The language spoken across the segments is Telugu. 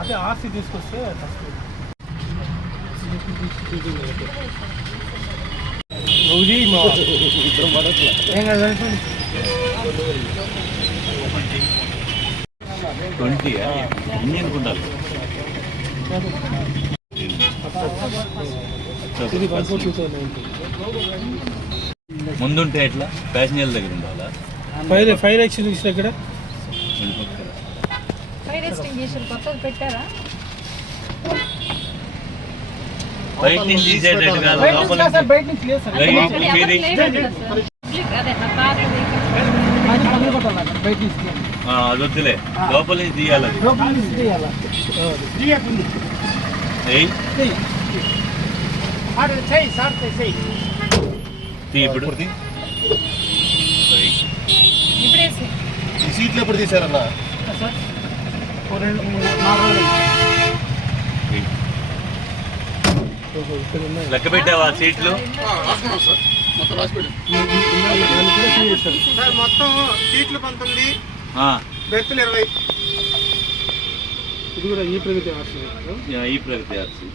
అదే ఆర్సీ తీసుకొస్తే ఏం కదా 20 ఇండియన్ ఉండాలి. ముందుంటే ఎట్లా ప్యాసింజర్ దగ్గర ఉండాలా? ఫైర్ ఎక్స్టింగ్విషర్ ఇక్కడ ఫైర్ ఎక్స్టింగ్విషర్ కొత్తది పెట్టారా? బయట నుంచి తీసేటట్టు కాదు, లోపల బయట నుంచి లేదు సార్. అదే అది వద్దులే, లోపల నుంచి తీయాలి. ఇప్పుడు ఈ సీట్లు ఎప్పుడు తీసారన్నా? లెక్క పెట్టావా సీట్లు? మొత్తం సీట్లు 19, బెర్తులు 20. ఇది కూడా ఈ ప్రగతి ఆర్సీ. ఈ ప్రగతి ఆర్సీ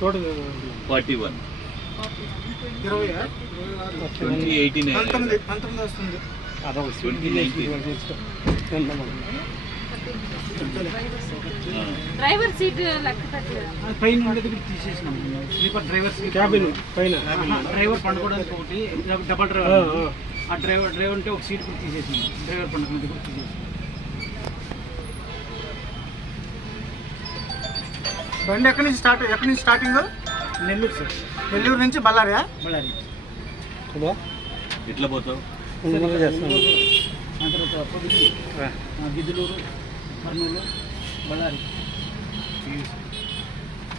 టోటల్ 41 20 19 వస్తుంది. డ్రైవర్ సీట్ లెక్క పెట్టలేదు. పైన ఉండేది తీసేసినాం. స్లీపర్ డ్రైవర్ సీట్ క్యాబిన్ పైన డ్రైవర్ పండుకోవడానికి ఒకటి, డబల్ డ్రైవర్. ఆ డ్రైవర్ అంటే ఒక సీట్ కూడా తీసేసినాం. డ్రైవర్ పండుకునేది కూడా తీసేసినాం. బండి ఎక్కడి నుంచి స్టార్టింగ్? నెల్లూరు సార్. నెల్లూరు నుంచి బళ్ళారియా? బళ్ళారి. ఎట్లా పోతావు? ఆ తర్వాత పొద్దుకి గిద్దలూరు, కర్నూలు, బళ్ళారి.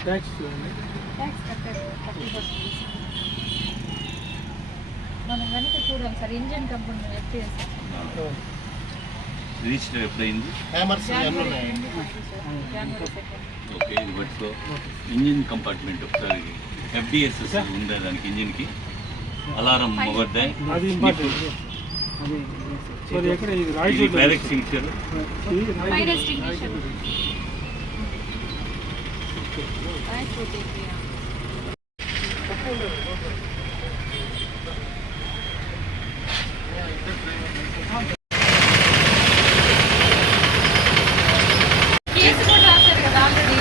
ట్యాక్స్ కట్టారు 30%. మనం వెనక చూడాలి sir. Engine company FTS register ఎప్పుడైంది? ఓకే, ఇది పట్టుకో. ఇంజిన్ కంపార్ట్మెంట్ ఒకసారి ఎఫ్డిఎస్ ఉండే దానికి ఇంజిన్కి అలారం మొగద్దా? ఫైర్ ఎక్స్టింగ్విషర్ కేసు కూడా రాశారు కదా ఆల్రెడీ.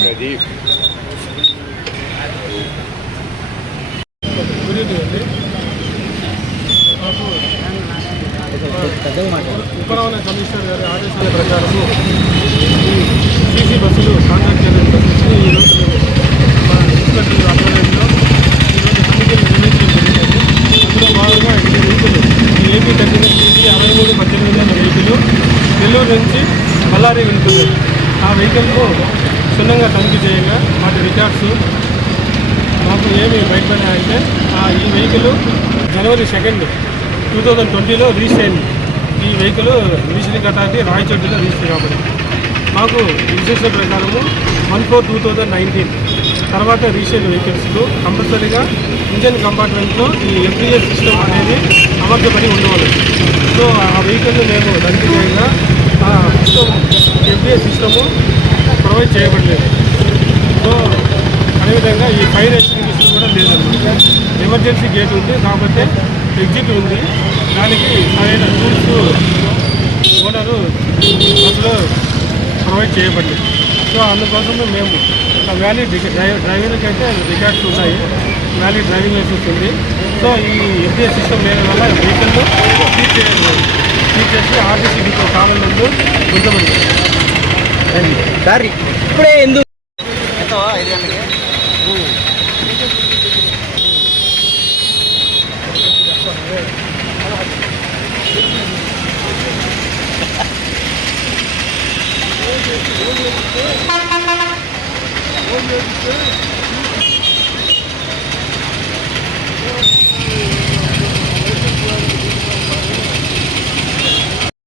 ప్రదీప్ ఉపరవన కమిషనర్ గారి ఆదేశాల ప్రకారము సీసీ బస్సులు కాంట్రాక్ట్ చేయడం బస్సులు ఈరోజు మా ఇన్స్పెక్టర్ ఆధ్వర్యంలో ఈరోజు తనిఖీలు నిర్వహించడం జరిగింది. అందులో భాగంగా 8 వెహికల్ ఏపీ టెర్మినల్ నుంచి 63-18 అనే వెహికల్ నెల్లూరు నుంచి బళ్ళారి వెళ్తుంది. ఆ వెహికల్కు క్షుణ్ణంగా తనిఖీ చేయగా వాటి రికార్డ్స్ మాకు ఏమి బయటపడినాయంటే ఈ వెహికల్ జనవరి 2, 2020లో రిజిస్టర్ అయింది. ఈ వెహికల్ రిజిస్ట్రింగ్ అథారిటీ రాయచోటిలో రిజిస్టర్ కాబడింది. మాకు రిజిస్ట్రేషన్ ప్రకారము 1/4/2019 తర్వాత రిజిస్టర్ వెహికల్స్కు కంపల్సరీగా ఇంజన్ కంపార్ట్మెంట్లో ఈ ఎఫ్డిఎస్ సిస్టమ్ అనేది అమర్చబడి ఉండవాలి. సో ఆ వెహికల్ మేము తనిఖీ చేయగా ఆ సిస్టమ్ ఎఫ్డిఎస్ సిస్టము ప్రొవైడ్ చేయబడలేదు. సో అదేవిధంగా ఈ ఫైర్ ఎక్స్టింగ్విషర్ కూడా లేదన్నమాట. ఎమర్జెన్సీ గేట్ ఉంది, కాకపోతే ఎగ్జిట్ ఉంది. దానికి సరైన టూల్స్ ఓనరు బస్సులో ప్రొవైడ్ చేయబడలేదు. సో అందుకోసము మేము వ్యాలిడ్ డ్రైవర్కి అయితే రికార్డ్స్ ఉన్నాయి, వ్యాలిడ్ డ్రైవింగ్ లైసెన్స్ ఉంది. సో ఈ ఎఫ్డిఎస్ సిస్టమ్ లేని వల్ల వెహికల్లో సీజ్ చేయలేదు. సీజ్ చేసి ఆర్టీసీ డిపో కావాలందు ఉంచబడింది. ఇప్పుడే ఎందుకు వేపిస్తే